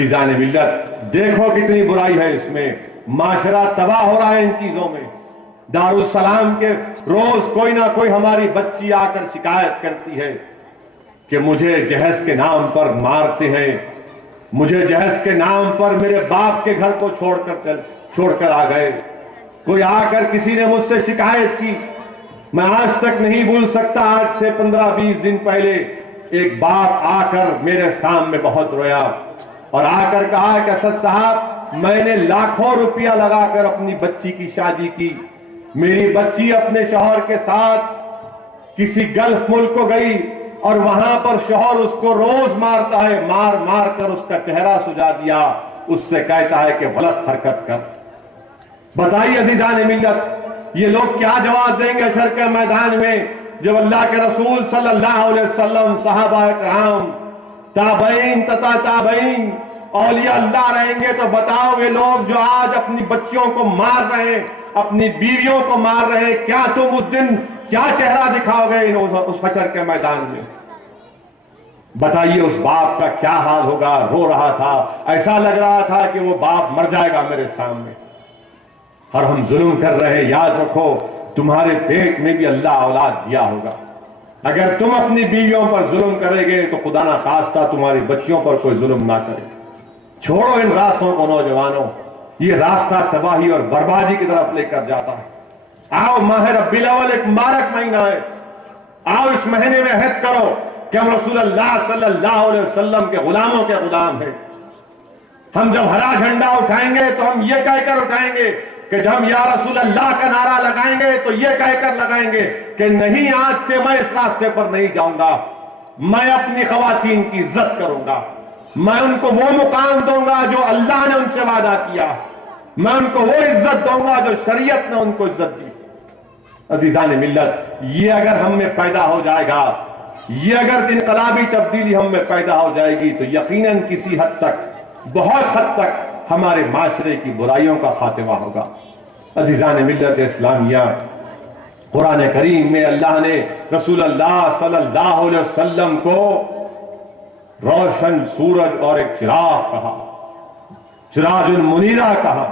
عزیزان ملت، دیکھو کتنی برائی ہے اس میں، معاشرہ تباہ ہو رہا ہے ان چیزوں میں۔ دارالسلام کے روز کوئی نہ کوئی ہماری بچی آ کر شکایت کرتی ہے کہ مجھے جہیز کے نام پر مارتے ہیں، مجھے جہیز کے نام پر میرے باپ کے گھر کو چھوڑ کر آ گئے۔ کوئی آ کر کسی نے مجھ سے شکایت کی، میں آج تک نہیں بھول سکتا، آج سے 15-20 دن پہلے ایک باپ آ کر میرے سامنے بہت رویا اور آ کر کہا کہ اسد صاحب میں نے لاکھوں روپیہ لگا کر اپنی بچی کی شادی کی، میری بچی اپنے شوہر کے ساتھ کسی گلف ملک کو گئی اور وہاں پر شوہر اس کو روز مارتا ہے، مار مار کر اس کا چہرہ سجا دیا، اس سے کہتا ہے کہ غلط حرکت کر۔ بتائیے عزیزان ملت، یہ لوگ کیا جواب دیں گے حشر کے میدان میں جب اللہ کے رسول صلی اللہ علیہ وسلم، صحابہ کرام، تابعین تتا تابعین، اولیاء اللہ رہیں گے تو بتاؤ یہ لوگ جو آج اپنی بچیوں کو مار رہے ہیں، اپنی بیویوں کو مار رہے ہیں، کیا تم اس دن کیا چہرہ دکھاؤ گے اس حشر کے میدان میں؟ بتائیے اس باپ کا کیا حال ہوگا۔ رو رہا تھا، ایسا لگ رہا تھا کہ وہ باپ مر جائے گا میرے سامنے، اور ہم ظلم کر رہے ہیں۔ یاد رکھو تمہارے پیٹ میں بھی اللہ اولاد دیا ہوگا، اگر تم اپنی بیویوں پر ظلم کرے گے تو خدا نہ خواستہ تمہاری بچیوں پر کوئی ظلم نہ کرے۔ چھوڑو ان راستوں کو نوجوانوں، یہ راستہ تباہی اور بربادی کی طرف لے کر جاتا ہے۔ آؤ ماہ ربیع الاول ایک مبارک مہینہ ہے، آؤ اس مہینے میں عہد کرو کہ ہم رسول اللہ صلی اللہ علیہ وسلم کے غلاموں کے غلام ہیں۔ ہم جب ہرا جھنڈا اٹھائیں گے تو ہم یہ کہہ کر اٹھائیں گے کہ جب ہم یا رسول اللہ کا نعرہ لگائیں گے تو یہ کہہ کر لگائیں گے کہ نہیں، آج سے میں اس راستے پر نہیں جاؤں گا، میں اپنی خواتین کی عزت کروں گا، میں ان کو وہ مقام دوں گا جو اللہ نے ان سے وعدہ کیا، میں ان کو وہ عزت دوں گا جو شریعت نے ان کو عزت دی۔ عزیزان ملت، یہ اگر ہم میں پیدا ہو جائے گا، یہ اگر انقلابی تبدیلی ہم میں پیدا ہو جائے گی تو یقیناً کسی حد تک، بہت حد تک ہمارے معاشرے کی برائیوں کا خاتمہ ہوگا۔ عزیزان ملت اسلامیہ، قرآن کریم میں اللہ نے رسول اللہ صلی اللہ علیہ وسلم کو روشن سورج اور ایک چراغ کہا، سراج منیرہ کہا،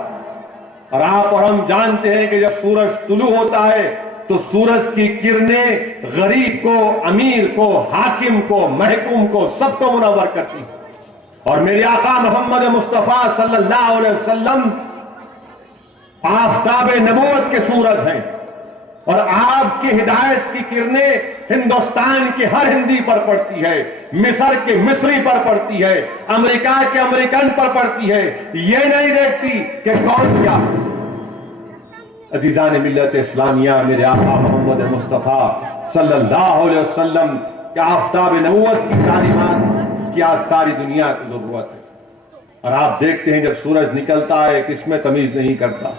اور آپ اور ہم جانتے ہیں کہ جب سورج طلوع ہوتا ہے تو سورج کی کرنیں غریب کو، امیر کو، حاکم کو، محکوم کو، سب کو منور کرتی ہیں، اور میرے آقا محمد مصطفیٰ صلی اللہ علیہ وسلم آفتاب نبوت کے سورج ہیں، اور آپ کی ہدایت کی کرنیں ہندوستان کے ہر ہندی پر پڑتی ہے، مصر کے مصری پر پڑتی ہے، امریکہ کے امریکن پر پڑتی ہے، یہ نہیں دیکھتی کہ کون کیا۔ عزیزان ملت اسلامیہ، میرے آقا محمد مصطفیٰ صلی اللہ علیہ وسلم کے آفتاب نبوت کی تعلیمات کی آج ساری دنیا کی ضرورت ہے، اور آپ دیکھتے ہیں جب سورج نکلتا ہے کس میں تمیز نہیں کرتا۔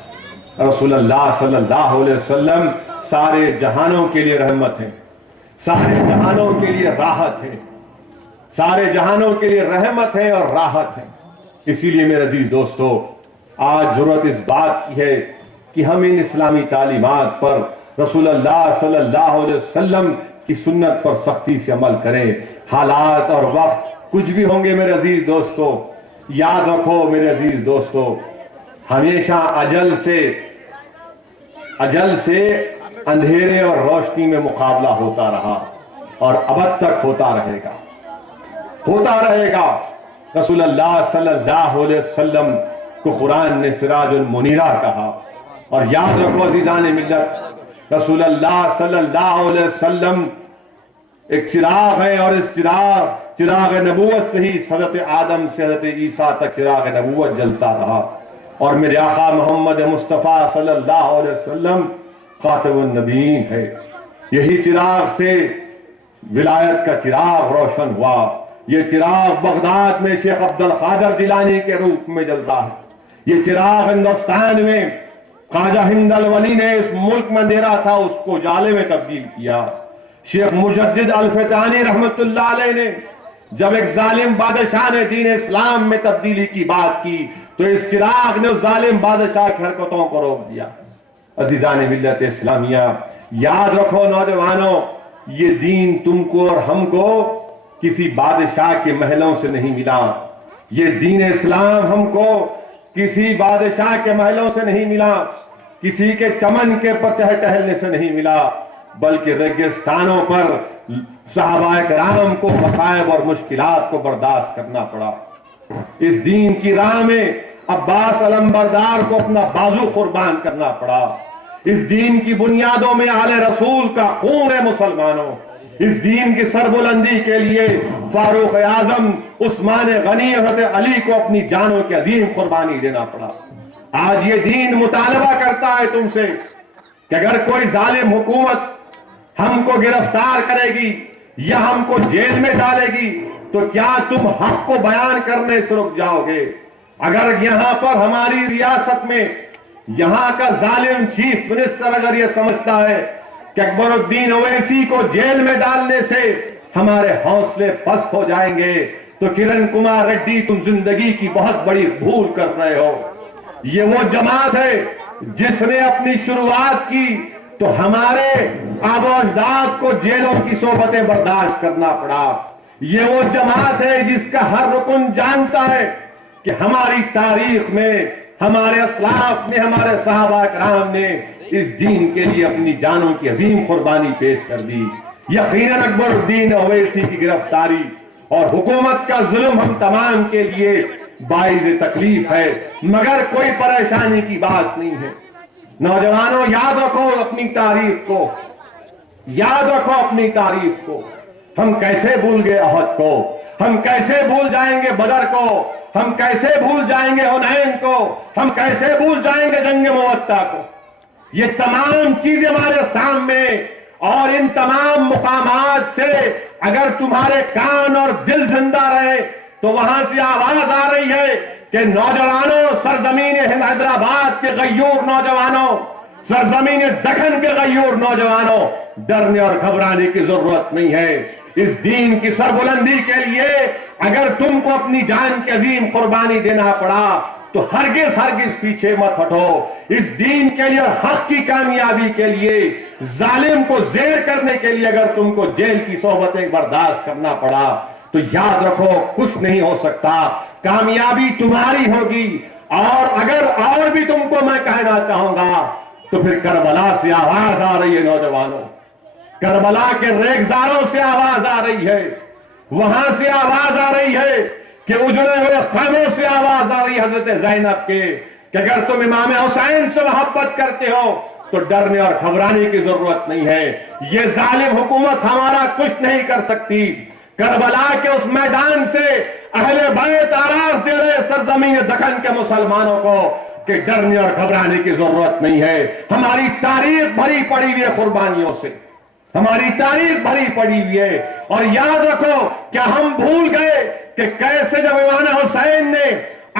رسول اللہ صلی اللہ علیہ وسلم سارے جہانوں کے لیے رحمت ہیں، سارے جہانوں کے لیے راحت ہے، سارے جہانوں کے لیے رحمت ہے اور راحت ہے۔ اسی لیے میرے عزیز دوستو، آج ضرورت اس بات کی ہے کہ ہم ان اسلامی تعلیمات پر، رسول اللہ صلی اللہ علیہ وسلم کی سنت پر سختی سے عمل کریں۔ حالات اور وقت کچھ بھی ہوں گے میرے عزیز دوستو، یاد رکھو میرے عزیز دوستو، ہمیشہ اجل سے اندھیرے اور روشنی میں مقابلہ ہوتا رہا اور ابد تک ہوتا رہے گا۔ رسول اللہ صلی اللہ علیہ وسلم کو قرآن نے سراج المنیرہ کہا، اور یاد رکھو عزیزان ملت، رسول اللہ صلی اللہ علیہ وسلم ایک چراغ ہے، اور اس چراغ نبوت سے ہی حضرت آدم سے حضرت عیسیٰ تک چراغ نبوت جلتا رہا، اور میرے آقا محمد مصطفیٰ صلی اللہ علیہ وسلم خاتم النبیین ہے۔ یہی چراغ سے ولایت کا چراغ روشن ہوا۔ یہ چراغ بغداد میں شیخ عبد القادر جیلانی کے روپ میں جلتا ہے، یہ چراغ ہندوستان میں خواجہ ہند الولی نے اس ملک میں اندھیرا تھا اس کو جالے میں تبدیل کیا۔ شیخ مجدد الفتانی رحمت اللہ علیہ نے جب ایک ظالم بادشاہ نے دین اسلام میں تبدیلی کی بات کی تو اس چراغ نے اس ظالم بادشاہ کی حرکتوں کو روک دیا۔ عزیزان ملت اسلامیہ، یاد رکھو نوجوانوں، یہ دین تم کو اور ہم کو کسی بادشاہ کے محلوں سے نہیں ملا، یہ دین اسلام ہم کو کسی بادشاہ کے محلوں سے نہیں ملا، کسی کے چمن کے پر چہل ٹہلنے سے نہیں ملا، بلکہ ریگستانوں پر صحابہ کرام کو مصائب اور مشکلات کو برداشت کرنا پڑا۔ اس دین کی راہ میں عباس علمبردار کو اپنا بازو قربان کرنا پڑا۔ اس دین کی بنیادوں میں آل رسول کا خون ہے مسلمانوں۔ اس دین کی سربلندی کے لیے فاروق اعظم، عثمان غنی، حضرت علی کو اپنی جانوں کی عظیم قربانی دینا پڑا۔ آج یہ دین مطالبہ کرتا ہے تم سے کہ اگر کوئی ظالم حکومت ہم کو گرفتار کرے گی یا ہم کو جیل میں ڈالے گی تو کیا تم حق کو بیان کرنے سے رک جاؤ گے؟ اگر یہاں پر ہماری ریاست میں یہاں کا ظالم چیف منسٹر اگر یہ سمجھتا ہے کہ اکبر الدین اویسی کو جیل میں ڈالنے سے ہمارے حوصلے پست ہو جائیں گے تو کرن کمار ریڈی تم زندگی کی بہت بڑی بھول کر رہے ہو۔ یہ وہ جماعت ہے جس نے اپنی شروعات کی تو ہمارے آبا و اجداد کو جیلوں کی صحبتیں برداشت کرنا پڑا۔ یہ وہ جماعت ہے جس کا ہر رکن جانتا ہے کہ ہماری تاریخ میں ہمارے اسلاف نے، ہمارے صحابہ کرام نے اس دین کے لیے اپنی جانوں کی عظیم قربانی پیش کر دی۔ یقیناً اکبر الدین اویسی کی گرفتاری اور حکومت کا ظلم ہم تمام کے لیے باعث تکلیف ہے، مگر کوئی پریشانی کی بات نہیں ہے۔ نوجوانوں یاد رکھو اپنی تاریخ کو، یاد رکھو اپنی تاریخ کو۔ ہم کیسے بھول گئے احد کو، ہم کیسے بھول جائیں گے بدر کو، ہم کیسے بھول جائیں گے حنین کو، ہم کیسے بھول جائیں گے جنگ موطا کو۔ یہ تمام چیزیں ہمارے سامنے، اور ان تمام مقامات سے اگر تمہارے کان اور دل زندہ رہے تو وہاں سے آواز آ رہی ہے کہ نوجوانوں، سرزمین حیدرآباد کے غیور نوجوانوں، سرزمین دکن کے غیور نوجوانوں، ڈرنے اور گھبرانے کی ضرورت نہیں ہے۔ اس دین کی سربلندی کے لیے اگر تم کو اپنی جان کی عظیم قربانی دینا پڑا تو ہرگز ہرگز پیچھے مت ہٹو۔ اس دین کے لیے اور حق کی کامیابی کے لیے، ظالم کو زیر کرنے کے لیے اگر تم کو جیل کی صحبتیں برداشت کرنا پڑا تو یاد رکھو کچھ نہیں ہو سکتا، کامیابی تمہاری ہوگی۔ اور اگر اور بھی تم کو میں کہنا چاہوں گا تو پھر کربلا سے آواز آ رہی ہے نوجوانوں، کربلا کے ریگزاروں سے آواز آ رہی ہے، وہاں سے آواز آ رہی ہے کہ اجڑے ہوئے خیموں سے آواز آ رہی ہے حضرت زینب کے کہ اگر تم امام حسین سے محبت کرتے ہو تو ڈرنے اور گھبرانے کی ضرورت نہیں ہے۔ یہ ظالم حکومت ہمارا کچھ نہیں کر سکتی۔ کربلا کے اس میدان سے اہل بیت آراز دے رہے سرزمین دکن کے مسلمانوں کو کہ ڈرنے اور گھبرانے کی ضرورت نہیں ہے۔ ہماری تاریخ بھری پڑی ہوئی ہے قربانیوں سے، ہماری تاریخ بھری پڑی ہوئی ہے۔ اور یاد رکھو کیا ہم بھول گئے کہ کیسے جب امام حسین نے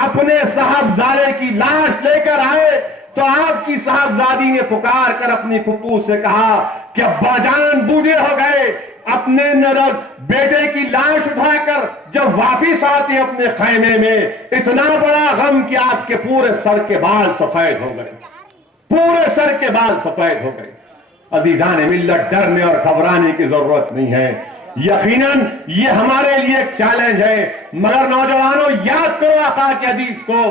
اپنے صاحبزادے کی لاش لے کر آئے تو آپ کی صاحبزادی نے پکار کر اپنی پھپھو سے کہا کہ ابا جان بوڑھے ہو گئے، اپنے بیٹے کی لاش اٹھا کر جب واپس آتے اپنے خیمے میں اتنا بڑا غم کہ آپ کے پورے سر کے بال سفید ہو گئے، پورے سر کے بال سفید ہو گئے۔ عزیزان ملت، ڈرنے اور گھبرانے کی ضرورت نہیں ہے۔ یقیناً یہ ہمارے لیے ایک چیلنج ہے، مگر نوجوانوں یاد کرو آقا کی حدیث کو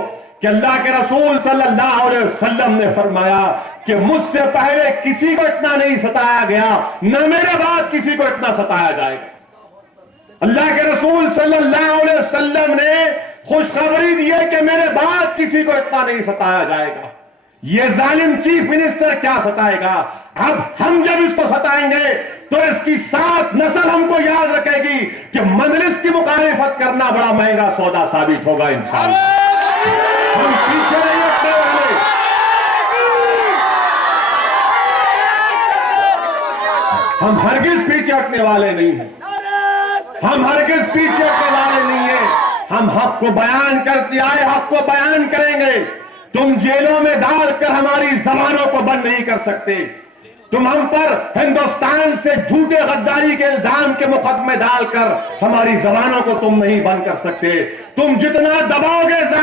کہ اللہ کے رسول صلی اللہ علیہ وسلم نے فرمایا کہ مجھ سے پہلے کسی کو اتنا نہیں ستایا گیا، نہ میرے بعد کسی کو اتنا ستایا جائے گا۔ اللہ کے رسول صلی اللہ علیہ وسلم نے خوشخبری دی ہے کہ میرے بعد کسی کو اتنا نہیں ستایا جائے گا۔ یہ ظالم چیف منسٹر کیا ستائے گا؟ اب ہم جب اس کو ستائیں گے تو اس کی 7 نسل ہم کو یاد رکھے گی کہ مجلس کی مخالفت کرنا بڑا مہنگا سودا ثابت ہوگا انشاءاللہ۔ ہم پیچھے نہیں ہٹنے والے، ہم ہرگز پیچھے ہٹنے والے نہیں ہیں، ہم ہرگز پیچھے ہٹنے والے نہیں ہیں۔ ہم حق کو بیان کرتے آئے، حق کو بیان کریں گے۔ تم جیلوں میں ڈال کر ہماری زبانوں کو بند نہیں کر سکتے، تم ہم پر ہندوستان سے جھوٹے غداری کے الزام کے مقدمے ڈال کر ہماری زبانوں کو تم نہیں بند کر سکتے۔ تم جتنا دباؤ گے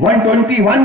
121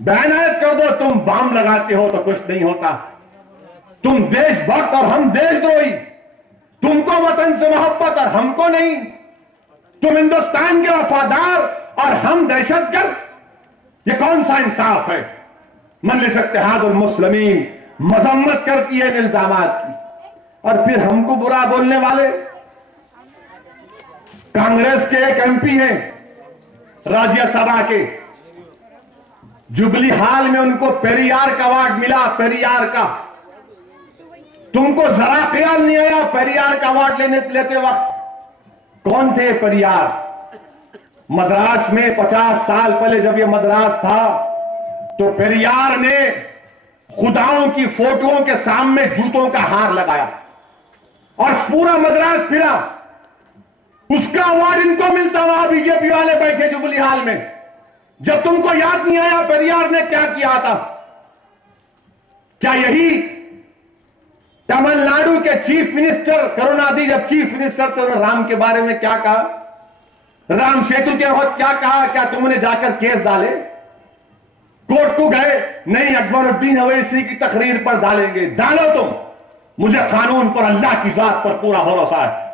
بیانات کر دو تم بام لگاتے ہو تو کچھ نہیں ہوتا. تم دیش بھکت اور ہم دیش دروہی. تم کو وطن سے محبت اور ہم کو نہیں. تم ہندوستان کے وفادار اور ہم دہشت گرد. یہ کون سا انصاف ہے؟ مجلس اتحاد المسلمین مذمت کرتی ہے ان الزامات کی. اور پھر ہم کو برا بولنے والے کانگریس کے ایک ایم پی ہیں راجیہ سبھا کے, جبلی ہال میں ان کو پیریار کا ایوارڈ ملا. پیریار کا تم کو ذرا خیال نہیں آیا پیریار کا ایوارڈ لیتے وقت؟ کون تھے پیریار؟ مدراس میں 50 سال پہلے جب یہ مدراس تھا تو پیریار نے خداؤں کی فوٹوؤں کے سامنے جوتوں کا ہار لگایا اور پورا مدراس پھرا. اس کا ایوارڈ ان کو ملتا. وہاں بی جے پی والے بیٹھے جبلی ہال میں. جب تم کو یاد نہیں آیا پیریار نے کیا کیا تھا؟ کیا یہی تمل ناڈو کے چیف منسٹر کرونادی جب چیف منسٹر تھے انہوں نے رام کے بارے میں کیا کہا؟ رام سیتو کے وقت کیا کہا؟ کیا تم نے جا کر کیس ڈالے؟ کورٹ کو گئے؟ نہیں, اکبر الدین اویسی کی تقریر پر ڈالیں گے. ڈالو تم. مجھے قانون پر اللہ کی ذات پر پورا بھروسہ ہے.